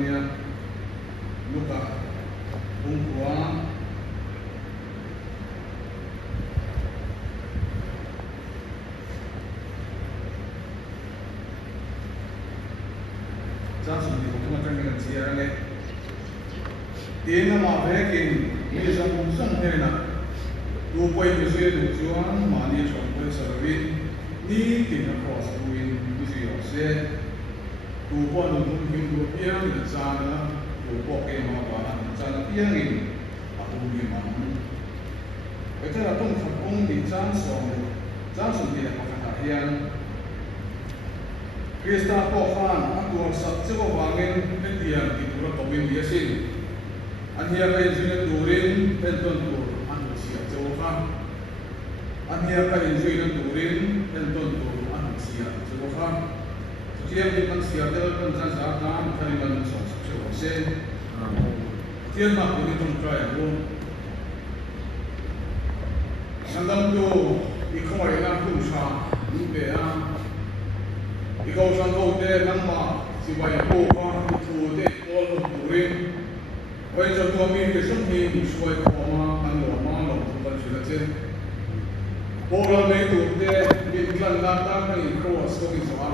niya Luka Bungkua Johnson di kuma tangin siya ne Ina ma vekin mi sang sang hena du poi mi se du chuan ma ni chong poi servin ni tin cross win mi se du pon du him du piang ni sa na du po ke ma ba sa na piang in a u ni ma cái thế là trong thật ông thì trang song thì là các hiền Krista po fan ang tuwang sa sigo wangin pendiyan di pura tawin dia sin an hiya kay sulit durin penton tur an siya jofa an hiya kay sulit durin penton tur an siya jofa siya di man siya del kan sa kam kaliman sa se siya ma ko nitong try ko sandam do ikhawai na kun sa ni be a ikaw sang hote nang ma si bai ko pa thu te all turin oi cho to mi ke sum hi mi suai ko ma an lo ma lo tu ban chila chen ko la me tu te mi tlan na ta ni cross ko ni sa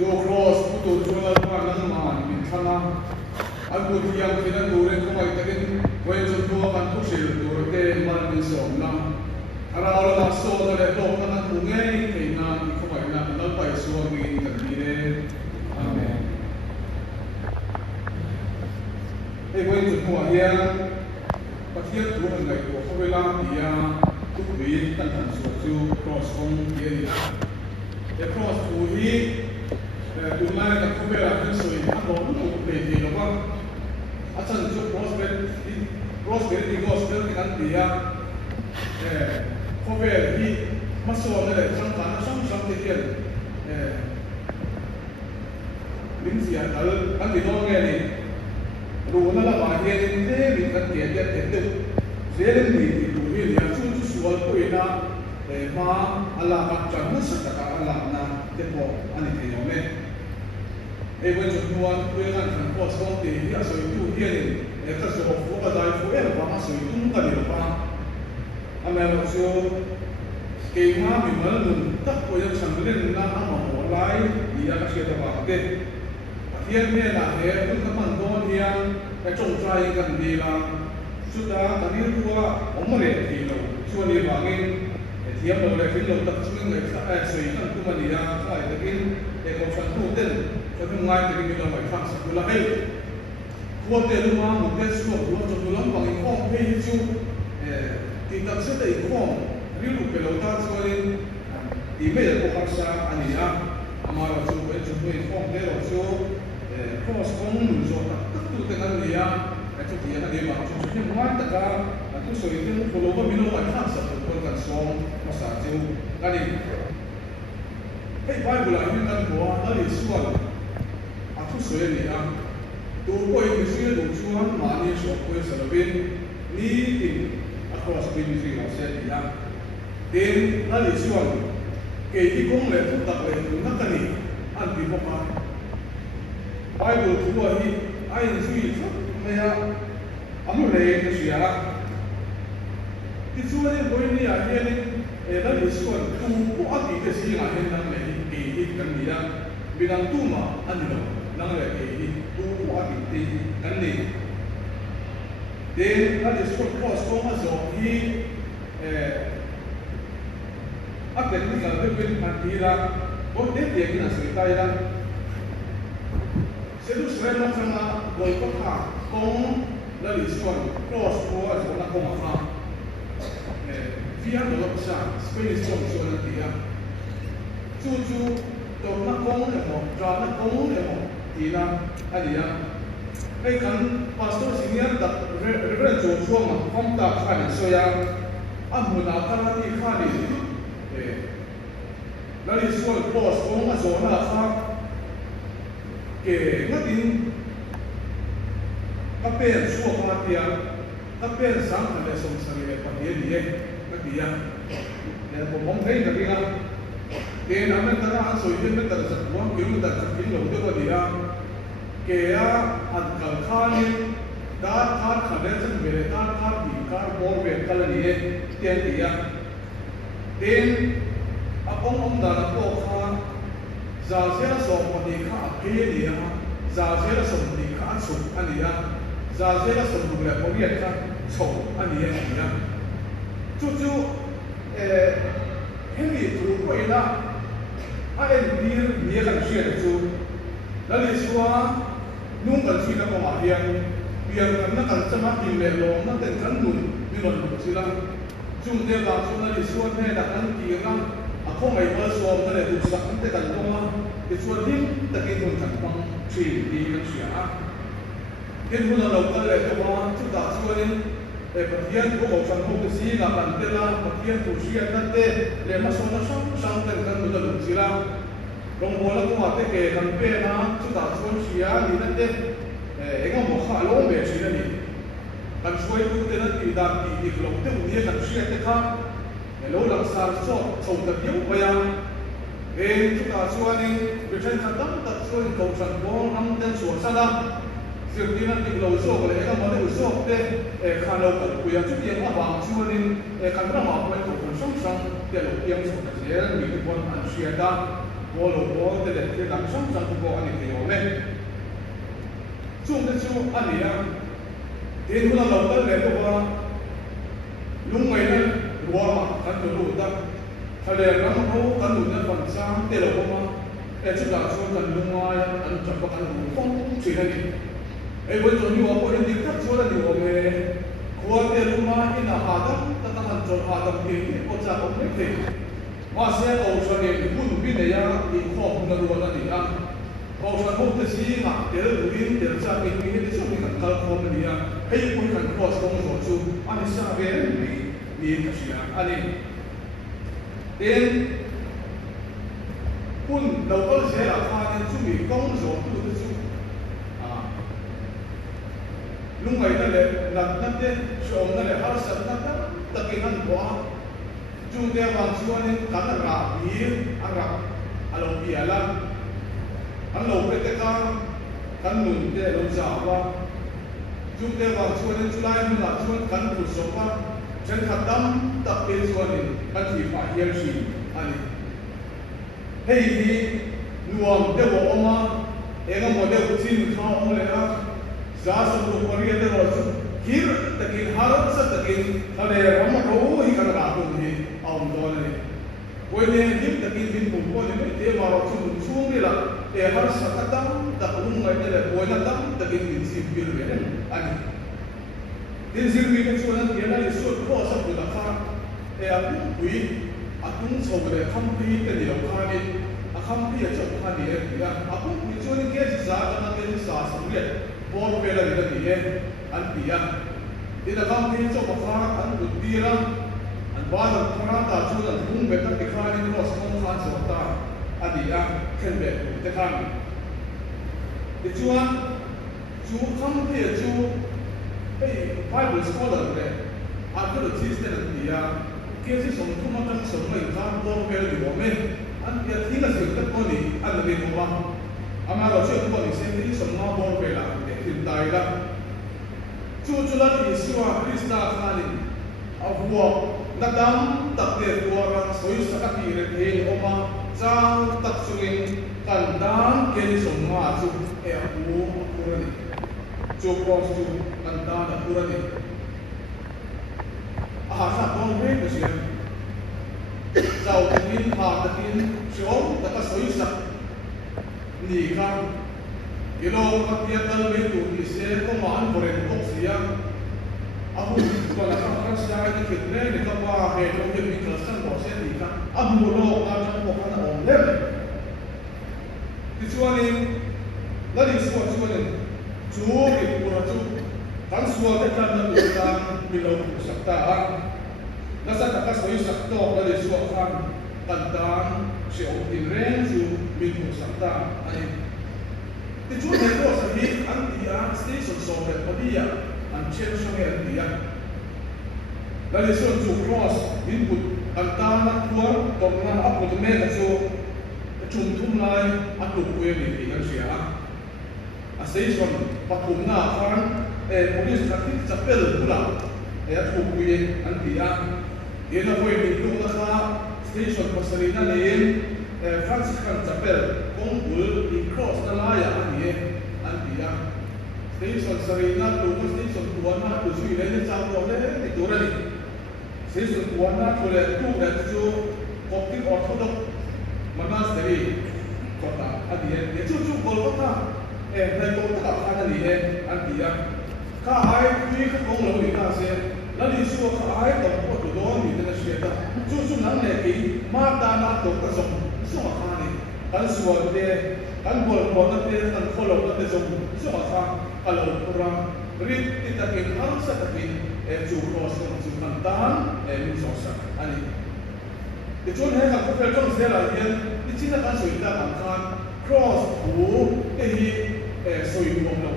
jo cross pu tu chu la pa nang ma mi thana an bu thiam ki na turin ko mai takin oi cho to kan tu sil tu te man min som na ara ala na so da le to na tu nge ke na ko mai na na pai so mi kan ni ne amen e wen tu ko ya pathian tu an ngai ko ko la dia tu bi tan tan so chu cross on ye ni e cross tu hi tu na ka ko be la kan so i a mo tu be ni lo ba a chan chu cross be di gospel kan dia có vẻ thì mắt sổ này trong tháng trong thời gian lính gì ở anh thì nói nghe này đủ nó là bài hiện thế mình cần tiền để được dễ đến thì đủ như là chú suy quay na để mà Allah bắt chẳng nó sẽ cả Allah na để bỏ anh thì hiểu này ai vẫn chụp mua quên anh thằng có xong thì hiện sự tu hiện để các sự học của đại phụ em và mà sự tu cái điều ba anh em nói số cái mà mình nói là tất cả những sản phẩm là ăn mà bỏ lại thì là cái gì đó bảo cái hiện nay là thế chúng ta mang đồ hiện cái trồng trái gần đi là chúng ta cái điều qua ông mà để thì nó cho nên bảo cái thì em nói là cái đầu tập trung người ta suy nghĩ cũng mà đi ra phải cái để có sản thu tên cho nên ngoài cái mình là phải phát sản là hay qua tiền mà một cái số của chúng tôi làm bằng cái phong hay chú thì tập sẽ thấy phong ví dụ cái đầu ta cho nên thì bây giờ có phát sa anh ấy mà là chú cái chúng tôi phong thế là chú cross phong mình cho tất cả cái anh ấy cái chú thì anh ấy mà chú nhưng ngoài tất cả tôi sử dụng cái follow mình nó phải phát sản phẩm cần xong mà sản chú cái này cái Bible là những anh của nó là suy tôi sử dụng này tôi coi cái suy luận chúa mà như số quên sản phẩm ní thì across ministry of said ya then ali suan ke ti kong le tu tak le tu na kani an ti mo pa Bible tu hi ai sui chu me ya amu le ke sia la ti chu ne boi ni a he ni e da li suan tu ko a ti ke si nga he na me ke ti kan ni ya binang tu ma an lo nang le ke ti tu ko a ti kan ni then that is what cause Thomas he after this I will Antira what they take in a secretary Sedu Srema Sama Golkota Kong that is one cross for as one Koma Via the Loksa Spanish Kong Sonatia Chuchu Tona Kong Drana Kong Tina Adia cái khán pastor senior đặt reverend chủ chuông mà phong tập khai để soi à anh muốn nào ta đi khai để là đi soi post cũng là số là khác cái ngắt tin các bên số qua tiền các bên sáng là để sống sang để phát triển gì các gì à đểผมthấy là cái nào cái nào mình ta ra soi thì mình ta sẽ muốn kiểu mình ta sẽ kiếm được cái gì à kaya an kalkhanin dar khar khade chen bere dar khar bi kar bor be kalani tian dia den apong om dar ko kha za zela so pati kha ke dia za zela so pati kha so ania za zela so bu le ko ye kha so ania ania chu chu hemi tu ko ina a en dir ni kan sia chu la li suwa nung kan sila ko ma hian biang kan na kan sama hin le lo na ten kan nun ni lon ko sila chung de ba chu na li suwa ne da kan ti ga a ko mai ba so na le du sa kan te kan lo ma ti suwa dim ta ke nun kan pang chi di kan sia a ke nu na lo ka le ko ma chu ta suwa ni patian ko ko san ko si na kan te la patian tu sia na te le ma so na sang ten kan nu da lu sila long bola ko ate ke kan pe na chu ta chuan sia ni na te enga mo kha lo be chi na ni kan suai ku te na ti da ti lo te u ni kan sia te kha lo lang sar so chou ta yu ba ya chu ta chuan ni be chen kan dam ta chuan ko san ko am ten so sa la sir ti na ti lo so ko le enga mo le so te kha lo ka ku ya chu ti ma ba chuan ni kan ra ma ko ko sang sang te lo tiang so ta se ni ti bon an sia da bolo bolo te le te dam sang sang ko ani te yo me chung te chu ani ya te nu la lo ta le to ba lung mai na ruwa ma kan to lu ta thale ram ho kan lu na fan sang te lo ma chu da chu kan lung mai an cha ba kan lu phong chi na ni wo cho ni wa ko ni ta chu la ni wo me ko te lu ma ina ha da ta ta han cho ha da ke ni ko cha ko me te ma se ko so ni bu bi ne ya ni ko na ru na ni a ko so ko te si ma te ru bin te cha ni ni te so ni kan kal ko ni ya hei ko kan ko so so chu ani sa ve ni ka sia ani den kun lo ko se la kha ni chu mi kong so tu te chu lung mai na le na te so na le har sa na ta ki han ko chung te wang chuan in kan ra bi ara alo bi ala an lo pe te ka kan nun te lo sa wa chung te wang chuan in chulai mun la chuan kan pu so wa chen khatam ta pe chuan in kan thi fa hial si ani hei hi nuam te wo oma enga mo de chin kha om le a za sa ru ko ri te ro chu hir takin har sa takin ale ram ro hi kan ra tu hi om do ne ko ne dim takin bin bu ko ne te ma ro chu chu ni la te har sa ta dam ta um ngai te le ko na dam takin bin si bil ve ne ani din zir mi ke chu na ti na su ko sa bu la kha e a pu wi a tung so le kham pi te ni lo kha ni a kham pi a chok kha ni e ya a pu wi chu ni ke sa na ke sa sa le bor pe la ni e an pi ya ina kam pi cho ba kha an du ti ra an ba la khana ta chu an hung be ta ki kha ni no sa khan so ta ani ya khen be te khan ti chuan chu kam pi chu ei bible scholar le a ko lo ti ste na ti ya ke si som tu ma tan som mai ka bor pe li bo me an ya ti na se ta ko ni an le mo ba ama lo che ko ni se ni som ma bor pe la te tin dai la chu la ni siwa krista khani avua na dam tak te tuara soi sa ti re te oma chang tak sungin kan dan ke ni som ma chu e apu ko ni chu ko chu kan dan apu ni a sa ko me ke sia sau tin ha tin siom ta ka soi sa ni ka ilo ka tia tal me tu ni se ko man bore ko sia abu ko la ka sa ni ke ne ni ka ba he lo ke mi ka san bo se ni ka abu lo ka cha ko ka na on le ti chuani la ni suwa chuani chu ke ko ra chu kan suwa te ka na tu ta mi lo ku sa ta a na sa ta ka soi sa to la ni suwa kan kan dan se o tin ren chu mi ku sa ta ani ti chu ne ko sa hi an ti a station so re pa dia an chen so ne an dia la le so chu cross input an ta na tuar to na upload me ka chu chum thum lai a tu ku ni ti kan sia station pathum na khan police traffic chapel pula thu kuye an tia ena foi ni tu na kha station pasarina nen Francis Khan chapel kongul in cross na la ya ani an tia station sarina tu station tuana tu sui le cha ko le ni turani station tuana tu le tu le chu Coptic Orthodox monastery kota adi ye chu Kolkataในตัวกับท่านนี่อันที่ข้าไอ้ที่ข้าคงเราอยู่น่าเสียแล้วดิชัวข้าไอ้ต้องพูดตัวมีแต่เสียแต่จู่ๆนั้นเนี่ยกี่มาตาหน้าตัวกระสมส่งข้านี่กันส่วนเดียกันบอลนั่นเดียกันโคลนั่นเดียส่งข้ากันเราพระริดที่ตะกินอันสัตกินจู่ครอสกันจู่กันตานมีสองสักอันนี้ที่ชวนให้กับผู้เพื่อนต้องเสียหลายเดือนที่จีนกันสวยตาต่างกัน cross หูไอ้สวยรวมเรา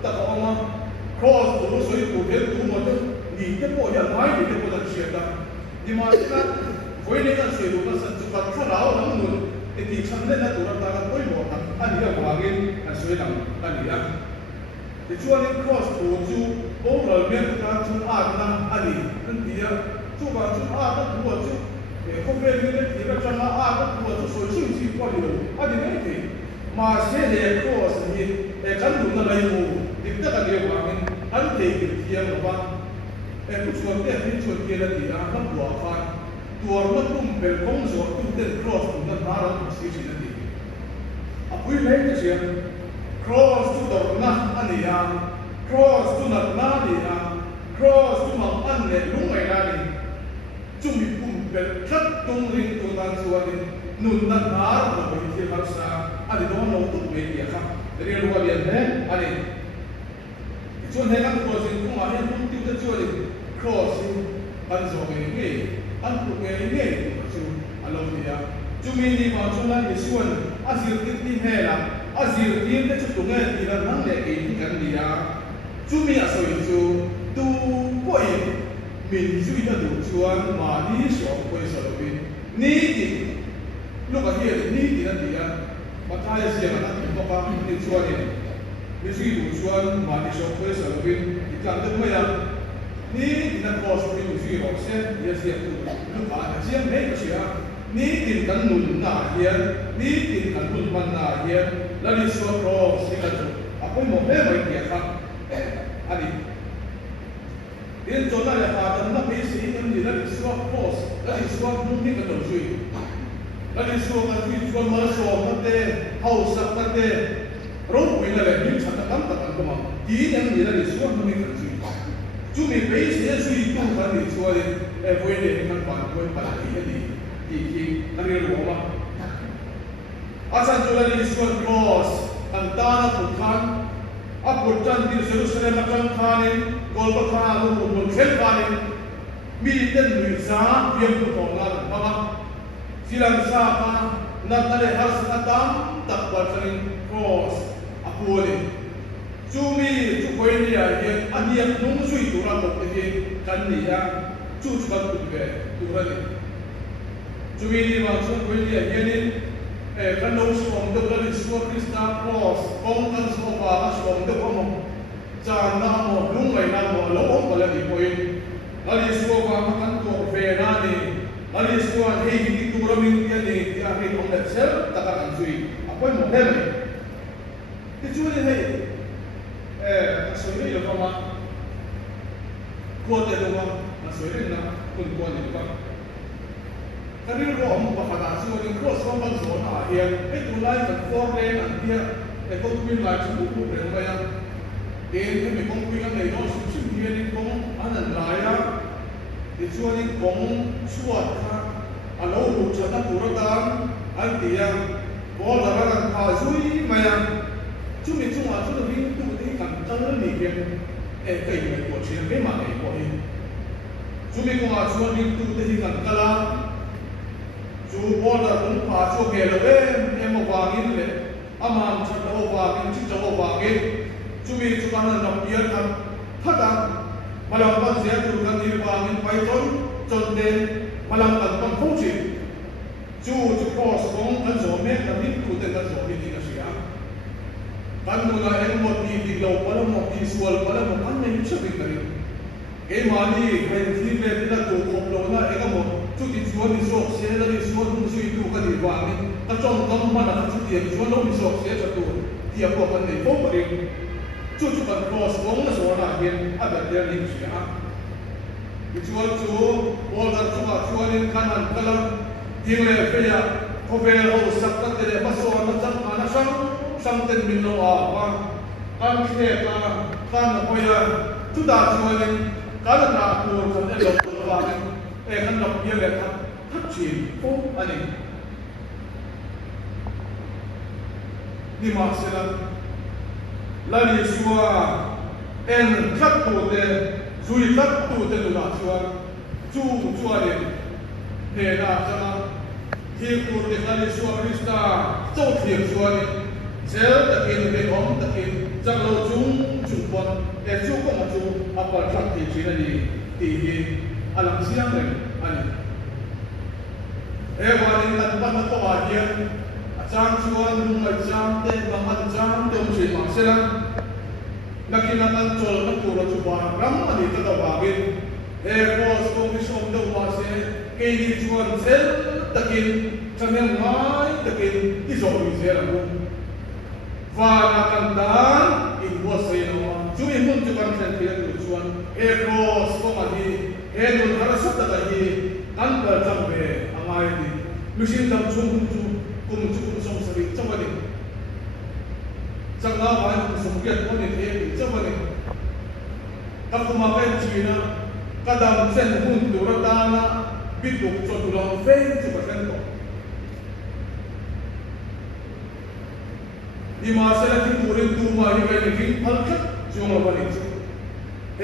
แต่ก็เอามา cross หูสวยหูเด็ดหูหมดนี่จะพอยังไงนี่จะพอจะเชื่อกันดีมากนะคนนี้กันสวยรวมกันสัจจุบันถ้าเราหลังนู้นไอ้ที่ฉันเล่นนะตัวเราตากันไม่หมดอันนี้เราวางเงินอันสวยหลังอันนี้นะแต่ช่วงนี้ cross หูจู่โอ้เราเรียนการจุดอาดนะอันนี้นั่นเดียวจู่ว่าจุดอาดนั่นหัวจู่เขาเรียนเนี่ยที่เราจะมาอาดนั่นหัวจู่สวยชื่อที่พอดีเลยอันนี้ไม่ดีมาเสียเหตุ cross นี่กันดูนั่นอะไรอยู่ดิบตะกันเดียวว่ามันอันเดียวเทียมกับว่าผู้ชวนเนี่ยที่ชวนเกี่ยวกับที่อาคับหัวฟันตัวมันตุ้มเป็นของสวนตุ้มเต้น cross ตุ้มนั่นน่ารักสิ่งนี้นั่นเองคุยเล่นเสียง cross ตุ้มดอกนะอันนี้อ่ะ cross ตุ้มนั่นน่าดีอ่ะ cross ตุ้มมันอันเนี่ยลุงไม่ได้จุ่มมีปุ่มเป็นชัดตรงริงตรงนั้นส่วนนี้นุ่นนั่นน่ารักเป็นที่รักษาอันนี้ต้องน้องตุ้มไม่ดีครับเรียนรู้ว่าเรียนเนี่ยอันนี้ช่วงให้กัน crossing ขึ้นมาให้ตุ้มติ้วจะช่วย crossing อันสองเองนี่อันปลุกเองนี่ช่วยอันเราดีอ่ะจุ่มมีดีมาช่วงนั้นมีส่วนอาศิลป์ที่แห่ละอาศิลป์ที่ได้จุดตรงนี้ที่เรานั่งเด็กเองกันดีอ่ะจุ่มมีอาศัยจู่ดูก็เองมีช่วยจะดูชวนมาดีสองคนสรุปนี่ดีลูกก็เฮียนี่ดีนั่นดีอ่ะมาท้ายเสียงนั้นถึงบอกว่ามีชวนเนี่ยมีช่วยดูชวนมาดีสองคนสรุปอีกการนึงไม่ยังนี่ดีนั่นก็ช่วยดูช่วยเราเสียเยอะเสียดูลูกค้าเสียไม่ก็เสียนี่ดินกันหนุนหน้าเฮียนี่ดินกันหนุนมันหน้าเฮียแล้วนี่ส่วนครอสิกันจุอ่ะคนหมดไม่เกี่ยวครับอันนี้เรียนจนอะไรพาตั้งแต่ปีสี่นั่นนี่แล้วนี่ส่วนครอสแล้วนี่ส่วนนุ่งที่กันหนุนช่วยแล้วนี่ส่วนกันที่ส่วนมาส่วนนั่นเองเฮาสักนั่นเองรู้วินาทีนี้ฉันจะตั้งแต่กันก็มาดีนั่นนี่แล้วนี่ส่วนนุ่งที่กันช่วยจุดนี้ปีสี่ช่วยตู้กันนี่ส่วนเว้ยเนี่ยมันผ่านเว้ยผ่านที่นี่ที่นั่นเรียนรู้มาอาจารย์จุลลีส่วนครอสอันตานะทุกท่านอัปปุจจันติเซลุสเลมาจังคานิกอลบคาลุบุบุลเคลคานิมีเต้นลุยซาเพียงผู้ทองลาบมาสิลังซาคานัดเลยฮัสนัดตามตักบัตรินครอสอัปปุลิจูมีจูคอยเนี่ยอันนี้นุ่งสุยตุระตกเองกันเนี่ยจูจุกันตุเบตุระนี่จูมีนี่มาช่วยคอยเนี่ยนี่กันเราสวมตัวกันสวมคริสต์ครอสกองกันสวมว่าสวมตัวก็มั่งจานน้ำมั่งลุงไม่น้ำมั่งเราองค์กันเลยดีกว่านั่นสวมว่ามันตัวเฟน่านี่นั่นสวมให้ที่ตัวเรามีที่นี่ที่อาให้องค์เด็กเซลตะกันสุยอ่ะคนมั่งได้ไหมที่ช่วยให้สวยเลยประมาณควรจะดูว่าสวยเลยนะคุณควรจะดูว่าถ้าเรื่องของภาษาส่วนนี้ก็สมบัติส่วนอาเฮียไอ้ตัวไล่จากฟอร์เรนอันเดียไอ้คนคุยหลายชั่วโมงเรื่องอะไรเองที่มีคนคุยกันในน้องสุดๆเฮียนี่คงอันนั้นหลายอ่ะในช่วงนี้คงชวดค่ะอันเราดูชะตาตัวกันอันเดียพอเรากันพาช่วยมายังช่วงนี้ช่วงอาช่วงนี้ตัวที่กันตั้งเรื่องนี้เพียงใครอยู่ในตัวเชียงไม่มาในตัวเองช่วงนี้คงอาช่วงนี้ตัวที่กันกลาจูบอลเราต้องพาช่วยเกลือเอ็มวางอินเลยอามันจะเอาวางอินที่จะเอาวางอินจูมีจุกันนั้นเยอะครับถ้าดังมาลองปันเสียจุกันที่วางอินไปจนเด่นมาลองตัดปันผู้ชิมจูคอสของกันโสมเนี่ยกับที่กูเต็นกันโสมที่นี่ก็เสีย kan nuna en mo ti lo pala mo ti sual pala mo kan nei sabi kari ke mani kai ti me pila to khop lo na ega mo chu ti chuan ni sok se la ni sual mu sui tu ka di wa ni ka chong kam ma na chu ti chuan lo ni sok se cha tu ti a ko kan nei ko pa ring chu chu kan cross bong na so na hian a da der ni chi a ti chuan chu bol da chu a chuan in kan an kala ding le fe ya ko ve ho sak ta te ba so na chang ana sang ten min lo a wa kan khe ka kan ho ya chu da chuan in kan na ko kan e lo ko wa e kan lo ye le ka thak chi ko ani ni ma se la ni suwa en khat tu te zui khat tu te lu na chuan chu chuan in he na chama hi ku te la ni suwa krista chau thiam chuan sel takin be om takin chang lo chung chung pon e chu ko ma chu apal thak ti chi na ni ti hi alam siang le ani e wa ni tan pan ko wa hian chang chuan ngai chang te mangan chang te chi ma sela nakina kan chol na pura chu ba ram ani ta da wa gin e pos ko mi som do wa se ke ni chuan sel takin chanel mai takin i zo ri se la ko wa na kan dan in wa se no chu in mun chu kan sen pe tu chuan e pos ko ma hi e tu har sa ta hi kan ka chang be angai ni lusin dam chung chu kum chu song sa ri chawani chang na wa ni song ke ko ni the chawani ka kuma ka chi na ka dam sen hun tu ra da na bi tu cho tu long fe chu ka sen ko di ma se la ti tu rin tu ma hi ka ni king phal khat chu ma ba ni chu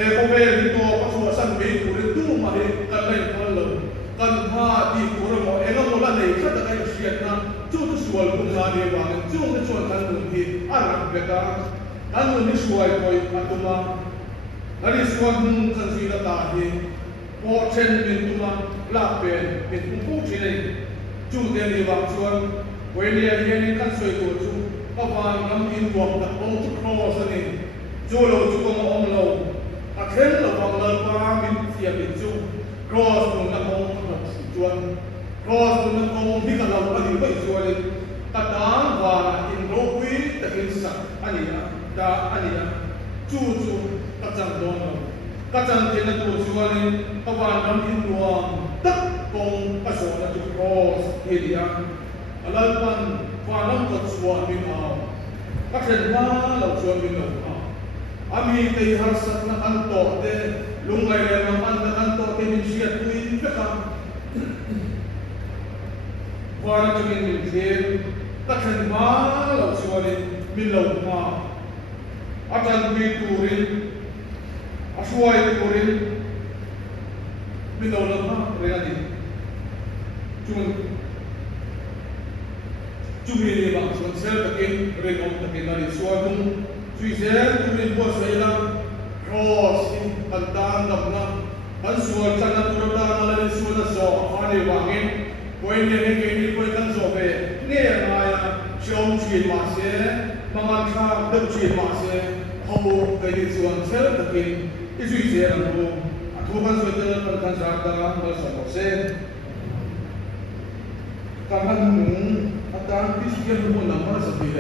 e ko be ni to ka chu san be tu rin tu ma he ka lai phal lo kan ha di ko ro mo e ga mo la nei khat ka ni siat na chu tu sual kun na de wa chu na chuan kan nun hi a rak be ka kan nun ni suai koi atuma ari suan hun kan si la ta hi po chen min tuma la pen min pu chi nei chu de ni wa chuan we ni a hian kan soi ko chu ka van lam in wa ta ong chu cross ani chu lo chu ko om lo a khen lo wang lo pa min tia bin chu cross nun na ong ka chuan cross nun na ong hi ka lo ani ba chuan ta dang wa in ro wi ta kin sa ani da ani chu chu ka chang don lo ka chang tin na tu chuan ka van lam in nuam tak kong ka so na chu cross hi dia alal pan wa lam ka chuan min a ka khen ma lo chuan min lo ami te har sat na kan to te lungai le ma man na kan to te min siat tui ka ka wa na chu min thien ka khen ma lo chuan min lo ma atan bi turin ashuai turin min lo la ma re ani chung mi ni bang chuan sel takin re om takin ani suadum chui sel turin bo seila cross in kantan dam na an sual chan na tur da na le sual na so ani wangin koi ne ke ni koi kan so be ne na ya chom chi ma se mangan kha dam chi ma se ho kai ni chuan sel takin i chui sel an bo a thu kan so te kan sa da ma so se kan han nu atan pis ke lu na ma sa